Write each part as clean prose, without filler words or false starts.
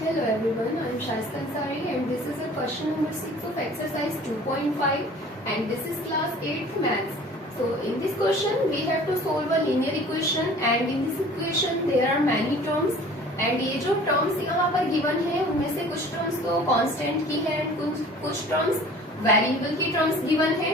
Hello everyone, I am Shaista Ansari and this is a question number 6 of exercise 2.5 and this is class 8th maths. So in this question we have to solve a linear equation and in this equation there are many terms and ये जो terms यहाँ पर given है उनमें से कुछ terms तो constant की है and कुछ terms variable की terms given है।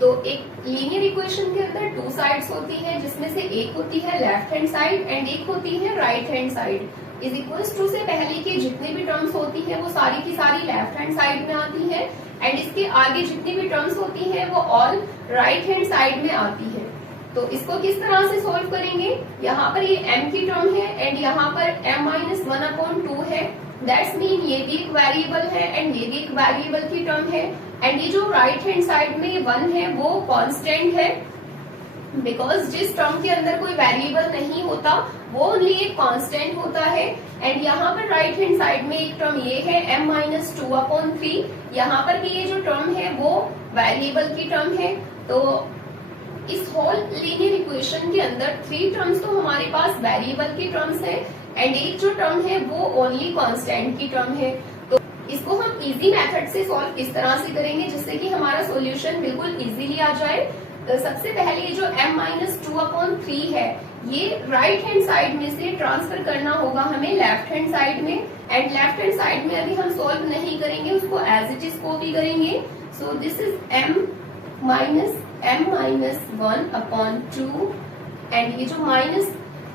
तो एक लीनियर इक्वेशन के अंदर टू साइड्स होती हैं जिसमें से एक होती है लेफ्ट हैंड साइड एंड एक होती है right hand side. Is equals to से पहले की जितनी भी टर्म्स होती हैं वो सारी की सारी लेफ्ट हैंड साइड में आती है एंड इसके आगे जितनी भी टर्म्स होती हैं वो ऑल राइट हैंड साइड में आती है। तो इसको किस तरह से सॉल्व करेंगे, यहाँ पर ये m की टर्म है एंड यहाँ पर m-1/2 है, दैट्स मीन ये भी एक वेरिएबल है एंड ये भी एक वेरिएबल की टर्म है एंड ये जो राइट हैंड साइड में 1 है वो कांस्टेंट है बिकॉज जिस टर्म के अंदर कोई वेरिएबल नहीं होता वो ओनली एक कांस्टेंट होता है। एंड यहाँ पर राइट हैंड साइड में एक टर्म ये है m-2/3, यहाँ पर भी ये जो टर्म है वो वेरिएबल की टर्म है। तो इस होल लीनियर इक्वेशन के अंदर 3 टर्म्स तो हमारे पास वेरिएबल की टर्म्स है एंड एक जो टर्म है वो ओनली कांस्टेंट की टर्म है। तो इसको हम इजी मेथड से सॉल्व किस तरह से करेंगे जिससे कि हमारा सॉल्यूशन बिल्कुल इजीली आ जाए। तो सबसे पहले जो m-2/3 है ये राइट हैंड साइड में से ट्रांसफर करना होगा हमें लेफ्ट हैंड साइड में एंड लेफ्ट हैंड साइड में अभी हम सॉल्व नहीं करेंगे, उसको एज इट इज कॉपी करेंगे। So this is m-1/2 and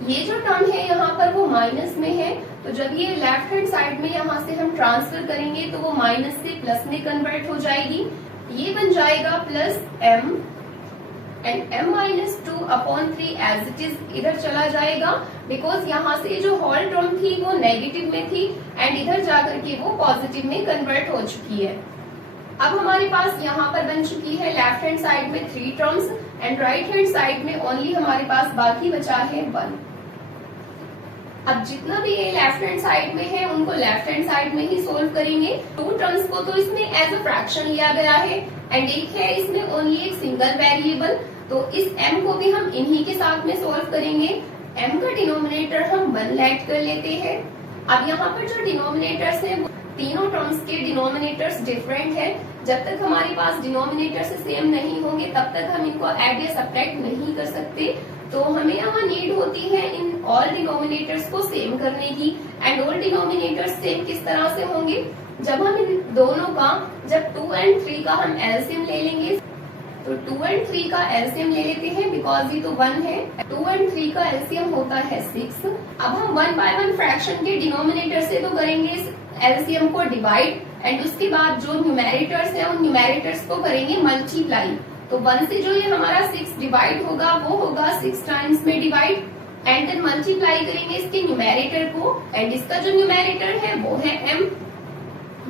ये जो टर्म है यहाँ पर वो माइनस में है, तो जब ये लेफ्ट हैंड साइड में यहाँ से हम ट्रांसफर करेंगे तो वो माइनस से प्लस में कन्वर्ट हो जाएगी, ये बन जाएगा plus m and m-2/3 as it is इधर चला जाएगा बिकॉज यहाँ से जो होल टर्म थी वो नेगेटिव में थी एंड इधर जाकर के वो पॉजिटिव में कन्वर्ट हो चुकी है। अब हमारे पास यहाँ पर बन चुकी है लेफ्ट हैंड साइड में 3 terms and right hand side में ओनली हमारे पास बाकी बचा है 1। अब जितना भी ये लेफ्ट हैंड साइड में है उनको लेफ्ट हैंड साइड में ही सोल्व करेंगे। 2 टर्म्स को तो इसमें एज अ फ्रैक्शन लिया गया है एंड एक है इसमें ओनली एक सिंगल वेरिएबल, तो इस m को भी हम इन्हीं के साथ में सोल्व करेंगे। m का डिनोमिनेटर हम 1 लेट कर लेते हैं। अब यहाँ पर जो डिनोमिनेटर्स है वो तीनों टर्म्स के डिनोमिनेटर्स डिफरेंट है, जब तक हमारे पास डिनोमिनेटर्स सेम नहीं होंगे तब तक हम इनको ऐड या सब्ट्रैक्ट नहीं कर सकते। तो हमें यहाँ नीड होती है इन ऑल डिनोमिनेटर्स को सेम करने की एंड ऑल डिनोमिनेटर्स सेम किस तरह से होंगे, जब हम इन दोनों का जब 2 और 3 का हम एलसीएम ले लेंगे तो 2 और 3 का एलसीएम ले लेते हैं बिकॉज ये तो 1 है, 2 और 3 का एलसीएम होता है 6। अब हम 1 बाय 1 फ्रैक्शन के डिनोमिनेटर से तो करेंगे इस एलसीएम को डिवाइड एंड उसके बाद जो न्यूमेरेटर्स है उन न्यूमेरेटर्स को करेंगे मल्टीप्लाई। तो 1 से जो ये हमारा 6 डिवाइड होगा वो होगा 6 टाइम्स में डिवाइड एंड देन मल्टीप्लाई करेंगे इसके न्यूमेरेटर को एंड इसका जो न्यूमेरेटर है वो है m,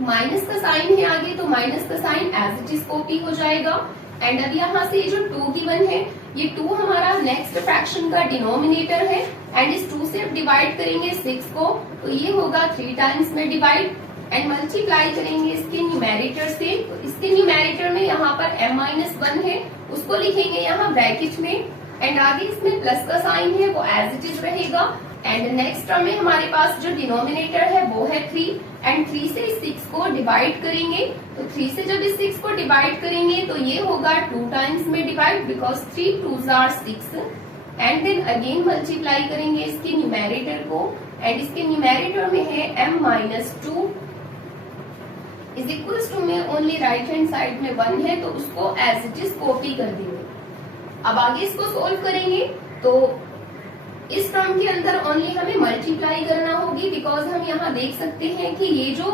माइनस का साइन है आगे तो माइनस का sign as it is copy हो जाएगा एंड अब यहाँ से जो 2 गिवन है ये 2 हमारा नेक्स्ट फ्रैक्शन का डिनोमिनेटर है एंड इस 2 से डिवाइड करेंगे 6 को तो ये होगा 3 टाइम्स में डिवाइड एंड मल्टीप्लाई करेंगे इसके न्यूमेरेटर से। तो इसके न्यूमेरेटर में यहाँ पर m-1 है उसको लिखेंगे यहाँ ब्रैकेट में एंड आगे इसमें प्लस का साइन है वो एज इट इज रहेगा एंड नेक्स्ट टर्म में हमारे पास जो डिनोमिनेटर है वो है 3 एंड 3 से इस 6 को डिवाइड करेंगे। तो 3 से जब इस 6 को डिवाइड करेंगे तो ये होगा 2 टाइम्स में divide because 3 2s are 6 and then again multiply करेंगे इसके न्यूमेरेटर को एंड इसके न्यूमेरेटर में है m-2 इज इक्वल्स टू में ओनली राइट हैंड साइड में 1 है तो उसको एज इट इज कॉपी कर देंगे। अब आगे इसको सोल्व करेंगे तो इस टर्म के अंदर ओनली हमें मल्टीप्लाई करना होगी बिकॉज हम यहाँ देख सकते हैं कि ये जो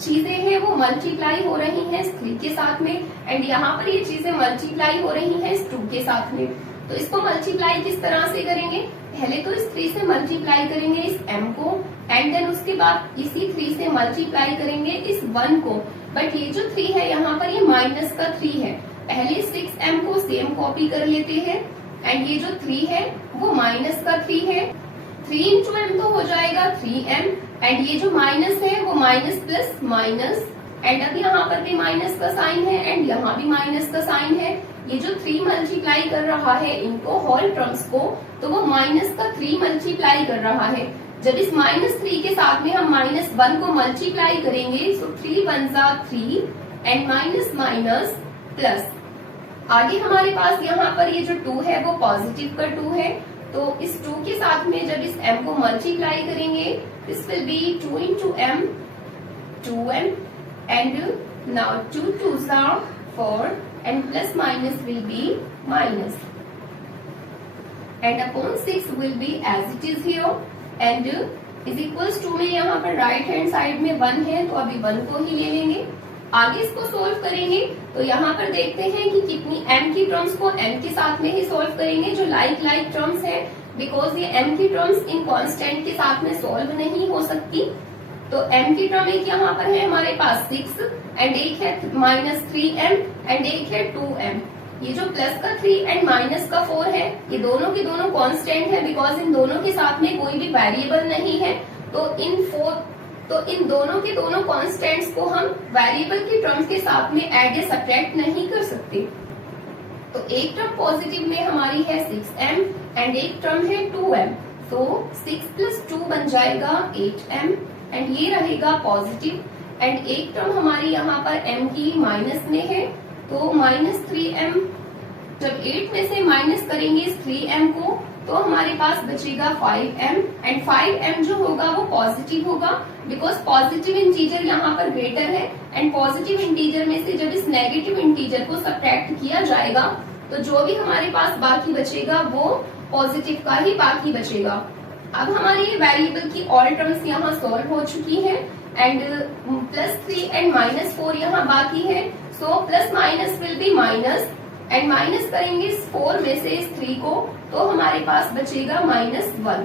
चीजें हैं वो मल्टीप्लाई हो रही हैं इस 3 के साथ में एंड यहाँ पर ये चीजें मल्टीप्लाई हो रही हैं इस 2 के साथ में। तो इसको मल्टीप्लाई किस तरह से करेंगे, पहले तो इस 3 से मल्टीप्लाई करेंगे इस m को एंड देन उसके बाद इसी 3 से मल्टीप्लाई करेंगे इस 1 को, बट ये जो 3 है यहाँ पर ये माइनस का 3 है, पहले 6m को सेम कॉपी कर लेते हैं एंड ये जो 3 है वो माइनस का 3 है, 3 इंटू m तो हो जाएगा 3m एंड ये जो माइनस है वो माइनस प्लस माइनस एंड अब यहाँ पर भी माइनस का साइन है एंड यहाँ भी माइनस का साइन है। ये जो 3 मल्टीप्लाई कर रहा है इनको होल टर्म्स को तो वो माइनस का 3 मल्टीप्लाई कर रहा है जब इस -3 के साथ में हम -1 को मल्टीप्लाई करेंगे, सो 3 1 जा 3 एंड माइनस माइनस प्लस। आगे हमारे पास यहाँ पर ये जो 2 है वो पॉजिटिव का 2 है, तो इस 2 के साथ में जब इस m को मल्टीप्लाई करेंगे, this will B 2 into m 2m and now 2 2s are 4 and plus minus will be minus and upon 6 will be as it is here and is equals to में यहाँ पर राइट हैंड साइड में 1 है तो अभी 1 को ही ले लेंगे। आगे इसको सोल्व करेंगे तो यहाँ पर देखते हैं कि कितनी m की टर्म्स को m के साथ में ही सोल्व करेंगे जो लाइक टर्म्स है, बिकॉज ये m की टर्म्स इन कांस्टेंट के साथ में सोल्व नहीं हो सकती। तो m की टर्म एक यहाँ पर है हमारे पास 6 एंड एक है -3m एंड एक है 2m। ये जो प्लस का 3 एंड माइनस का 4 है ये दोनों के दोनों कांस्टेंट है, बिकॉज इन दोनों के साथ में कोई भी वेरिएबल नहीं है। तो इन दोनों के दोनों कांस्टेंट्स को हम वेरिएबल की टर्म्स के साथ में ऐड या सब्ट्रैक्ट नहीं कर सकते। तो एक टर्म पॉजिटिव में हमारी है 6m एंड एक टर्म है 2m, तो 6 प्लस 2 बन जाएगा 8m एंड ये रहेगा पॉजिटिव एंड एक टर्म हमारी यहाँ पर m की माइनस में है, तो -3m। जब 8 में से माइनस करेंगे इस 3m को तो हमारे पास बचेगा 5m एंड 5m जो होगा वो पॉजिटिव होगा, बिकॉज पॉजिटिव इंटीजर यहाँ पर ग्रेटर है एंड पॉजिटिव इंटीजर में से जब इस नेगेटिव इंटीजर को सब्ट्रैक्ट किया जाएगा तो जो भी हमारे पास बाकी बचेगा वो पॉजिटिव का ही बाकी बचेगा। अब हमारी ये वेरिएबल की ऑल टर्म्स यहाँ सोल्व हो चुकी है एंड +3 एंड -4 यहाँ बाकी है, so plus minus will be minus and minus करेंगे इस 4 में से इस 3 को तो हमारे पास बचेगा -1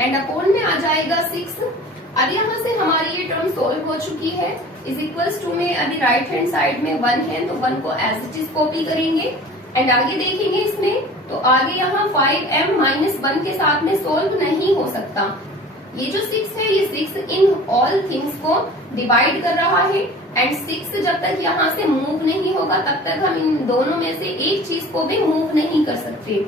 एंड अपोन में आ जाएगा 6। अब यहाँ से हमारी ये टर्म सोल्व हो चुकी है, इज इक्वल्स टू में अभी राइट हैंड साइड में 1 है तो 1 को एज इट इज कॉपी करेंगे एंड आगे देखेंगे इसमें तो आगे यहाँ 5m -1 के साथ में सोल्व नहीं हो सकता। ये जो 6 है ये 6 इन ऑल थिंग्स को डिवाइड कर रहा है एंड 6 जब तक यहाँ से मूव नहीं होगा तब तक हम इन दोनों में से एक चीज को भी मूव नहीं कर सकते।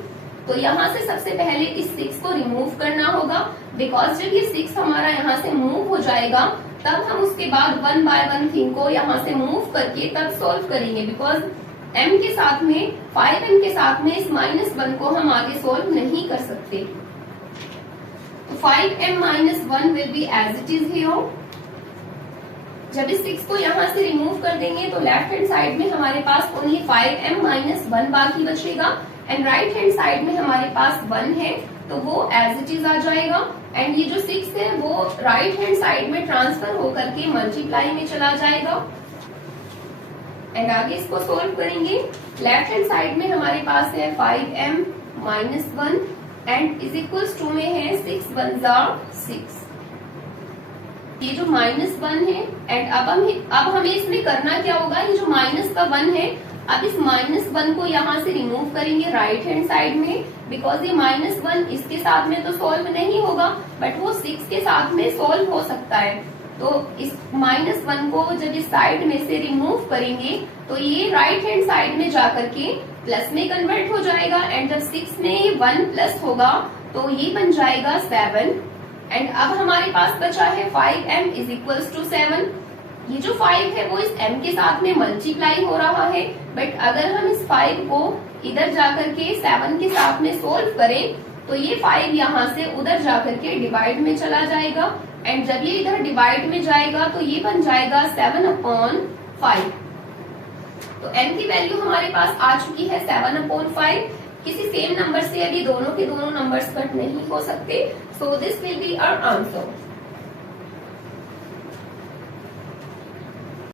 तो यहाँ से सबसे पहले इस 6 को रिमूव करना होगा, बिकॉज जब ये 6 हमारा यहाँ से मूव हो जाएगा तब हम उसके बाद 1 बाय 1 थिंग को यहाँ से मूव करके तब सोल्व करेंगे, बिकॉज m के साथ में 5m के साथ में इस -1 को हम आगे सोल्व नहीं कर सकते। तो 5m -1 will be as it is here. जब इस 6 को यहाँ से रिमूव कर देंगे तो लेफ्ट हैंड साइड में हमारे पास ओनली 5m -1 बाकी बचेगा एंड राइट हैंड साइड में हमारे पास 1 है तो वो एज इट इज आ जाएगा एंड ये जो 6 है वो राइट हैंड साइड में ट्रांसफर होकर के मल्टीप्लाई में चला जाएगा एंड आगे इसको सोल्व करेंगे। लेफ्ट हैंड साइड में हमारे पास है 5m -1 and is equals to में है 6 1 जा 6। ये जो -1 है एंड अब हमें इसमें करना क्या होगा, ये जो माइनस का 1 है अब इस -1 को यहाँ से रिमूव करेंगे राइट हैंड साइड में, बिकॉज ये -1 इसके साथ में तो सोल्व नहीं होगा बट वो 6 के साथ में सोल्व हो सकता है। तो इस -1 को जब इस साइड में से रिमूव करेंगे तो ये राइट हैंड साइड में जाकर के प्लस में कन्वर्ट हो जाएगा एंड जब 6 में 1 प्लस होगा तो ये बन जाएगा 7 एंड अब हमारे पास बचा है 5m इज इक्वल्स टू 7। ये जो 5 है वो इस m के साथ में मल्टीप्लाई हो रहा है, बट अगर हम इस 5 को इधर जाकर के 7 के साथ में सोल्व करें तो ये 5 यहाँ से उधर जाकर के डिवाइड में चला जाएगा एंड जब ये इधर डिवाइड में जाएगा तो ये बन जाएगा 7/5। तो m की वैल्यू हमारे पास आ चुकी है 7/5। किसी सेम नंबर से अभी दोनों के दोनों नंबर्स कट नहीं हो सकते, so this will be our answer.